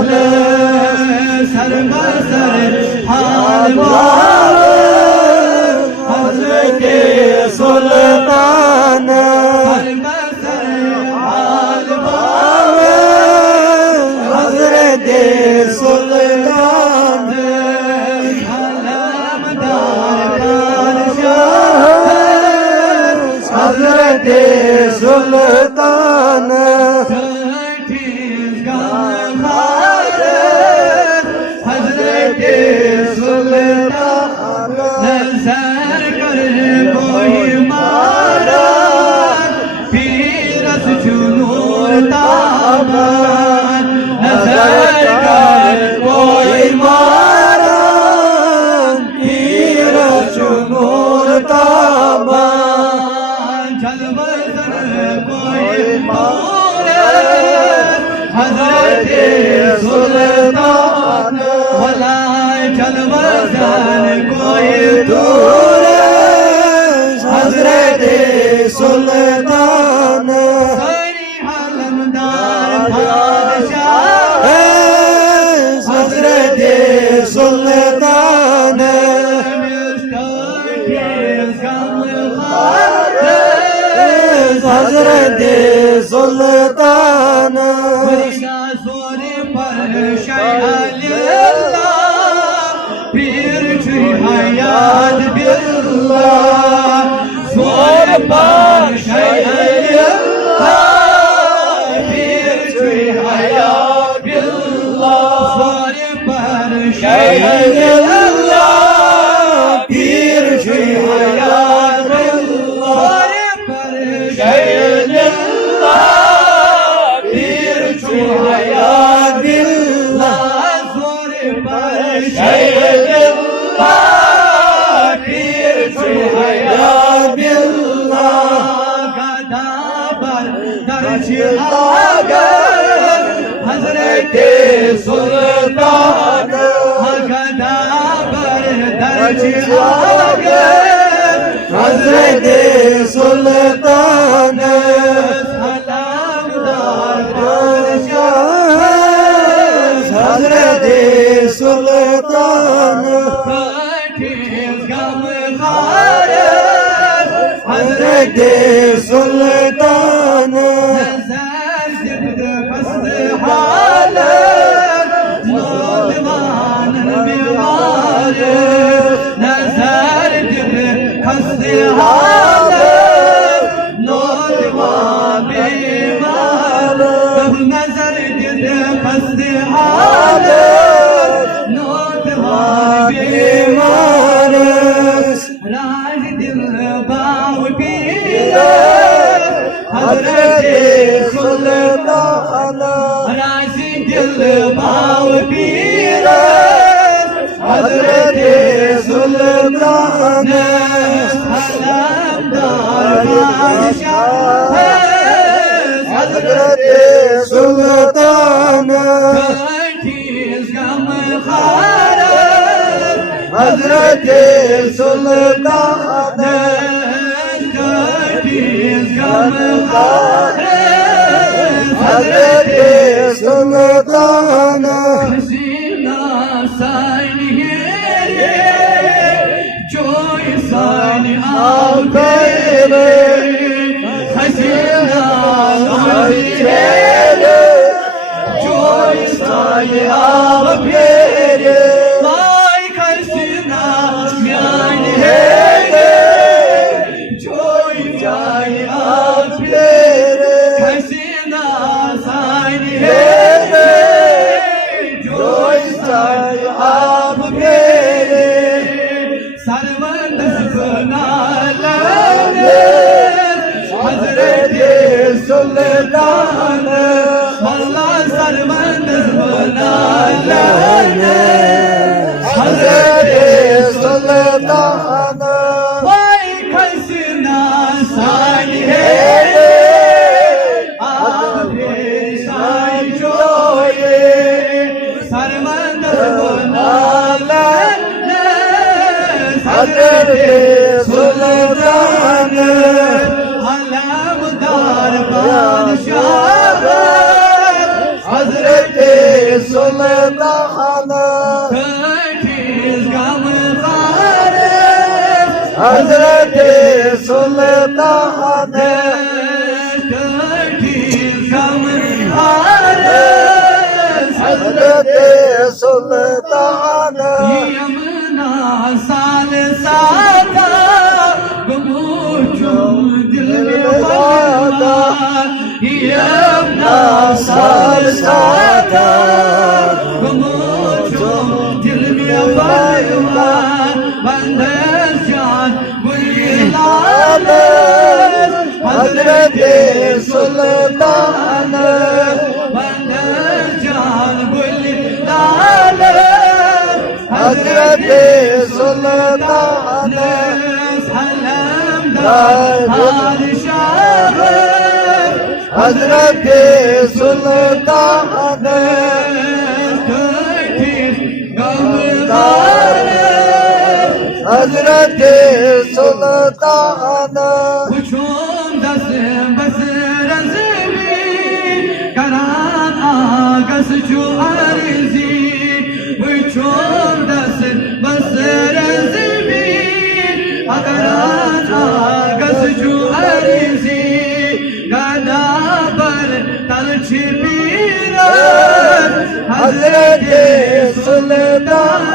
हाल सरबसर हाल हजरत सुल्तान सरबसर हाल हजरत सुल्तान हजरत सुल्तान हजरत सुल्तान नजर कर कोई मारा पीरस जुनूर ताबान नजर कर कोई मारा पीरस जुनूर ताबान कोई मारा हजरत सुल्तान भला जलवजन कोई दूर हजरत सुल्तान सारी आलमदार बादशाह हजरत सुल्तान हजरत सुल्तान पीर हयात बिल्लाह जोर पर पीर हयात बिल्लाह जोर पर पीर हयात बिल्लाह पीर हयात बिल्लाह जोर पर हजरत सुल्तान दर्ज हजरत सुल्तान हजरत सुल्तान हजरत सुल्तान हाल नौजवान बीमार नजर खस्ते हाल नौजवान बीमार नजर खस्ते हाल नौजवान बीमार राज दिल बाव पीर हजरत सुल्तान राजी दिल बाव पीर हजरत सुल्तान अलमदार बादशाह हजरत सुल्तान हजरत सुल्तान हजरत सुल्तान हसीना सानी जो सानी आओ तेरे हसीना जो सानी आओ तेरे सुल्तान अल्लाह सरबंद बना हजरत सुल्तान भाई खसना साई है आप साई जोए सरबंद बना हजरत सुल्तान अलमदार बादशाह हजरत सुल्तान कठिस गम खारिस हजरत सुल्तान कठिस गम खारिस हजरत सुल्तान यमुना साल साथा गमूचो दिल में बलवा यमुना साल साथा गमूचो दिल में बलवा बंदर जान गुलाल हजरत सुल्तान बंदर जान गुलाल हजरत सुल्तान हजरत सुल्तान हजरत सुल्तान वुचूम दस बस रज़वी करान आगस जो अर्जी वुचूम दस बस रज़वी करान आगस जो अर्जी गदा पर तलछ पीर हजरत सुल्तान